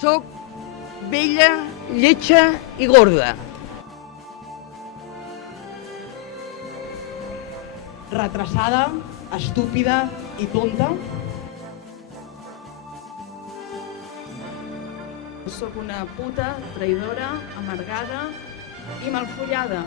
Soc vella, lletja i gorda. Retrasada, estúpida i tonta. Soc una puta, traïdora, amargada i malfollada.